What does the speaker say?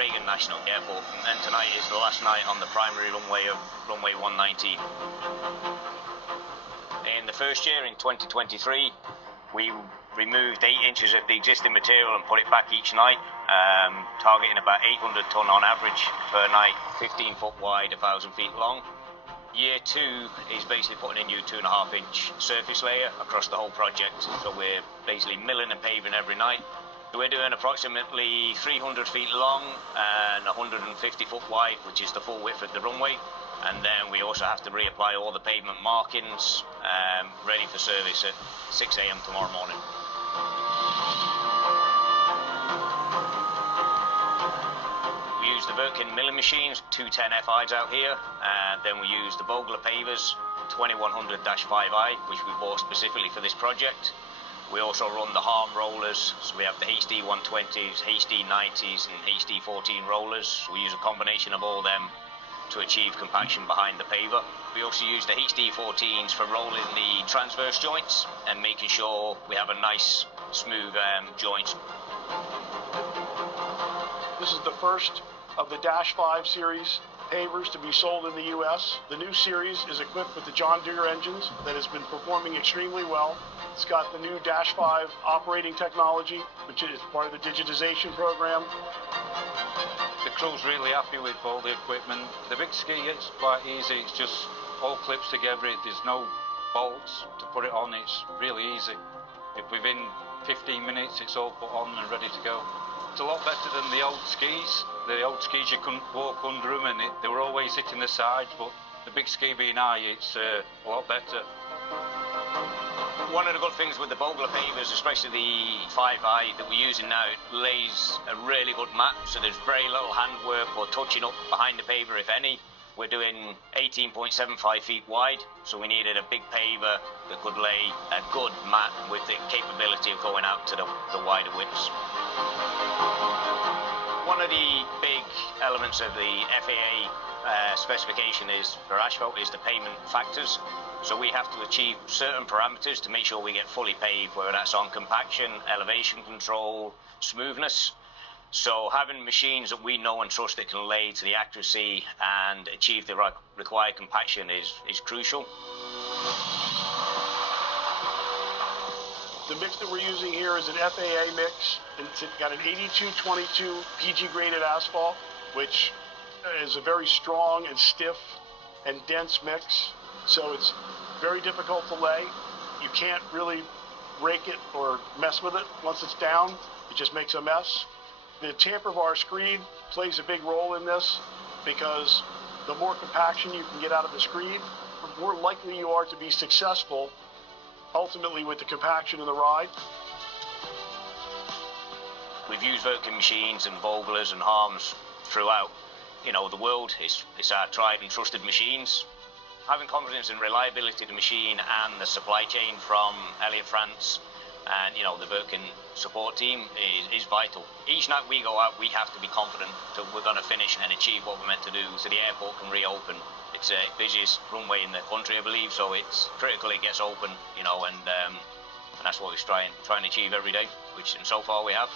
Lagan National Airport, and tonight is the last night on the primary runway of runway 119. In the first year, in 2023, we removed 8 inches of the existing material and put it back each night, targeting about 800 tonne on average per night, 15 foot wide, 1,000 feet long. Year 2 is basically putting a new 2.5 inch surface layer across the whole project, so we're basically milling and paving every night. So we're doing approximately 300 feet long and 150 foot wide, which is the full width of the runway. And then we also have to reapply all the pavement markings, ready for service at 6 AM tomorrow morning. We use the Wirtgen milling machines, 210 F5s out here, and then we use the Vogler pavers, 2100-5i, which we bought specifically for this project. We also run the harm rollers, so we have the HD 120s, HD 90s and HD 14 rollers. We use a combination of all them to achieve compaction behind the paver. We also use the HD 14s for rolling the transverse joints and making sure we have a nice smooth joint. This is the first of the Dash 5 series pavers to be sold in the US. The new series is equipped with the John Deere engines that has been performing extremely well. It's got the new Dash 5 operating technology, which is part of the digitization program. The crew's really happy with all the equipment. The big ski is quite easy, it's just all clips together, there's no bolts to put it on, it's really easy. Within 15 minutes it's all put on and ready to go. It's a lot better than the old skis. The old skis you couldn't walk under them and they were always hitting the sides, but the big ski being high, it's a lot better. One of the good things with the Vogler pavers, especially the 5i that we're using now, it lays a really good mat, so there's very little handwork or touching up behind the paver, if any. We're doing 18.75 feet wide, so we needed a big paver that could lay a good mat with the capability of going out to the wider widths. One of the big elements of the FAA specification is for asphalt is the pavement factors. So we have to achieve certain parameters to make sure we get fully paved, whether that's on compaction, elevation control, smoothness. So having machines that we know and trust that can lay to the accuracy and achieve the required compaction is crucial. The mix that we're using here is an FAA mix, and it's got an 8222 PG graded asphalt, which is a very strong and stiff and dense mix. So it's very difficult to lay. You can't really rake it or mess with it once it's down. It just makes a mess. The tamper bar screed plays a big role in this because the more compaction you can get out of the screed, the more likely you are to be successful ultimately with the compaction of the ride. We've used Wirtgen machines and Voglers and Harms throughout, the world. It's our tried and trusted machines. Having confidence in reliability of the machine and the supply chain from Elliott France and the Wirtgen support team is vital. Each night we go out, we have to be confident that we're going to finish and achieve what we're meant to do so the airport can reopen. It's the busiest runway in the country, I believe, so it's critical it gets open, and that's what we're trying to achieve every day, which so far we have.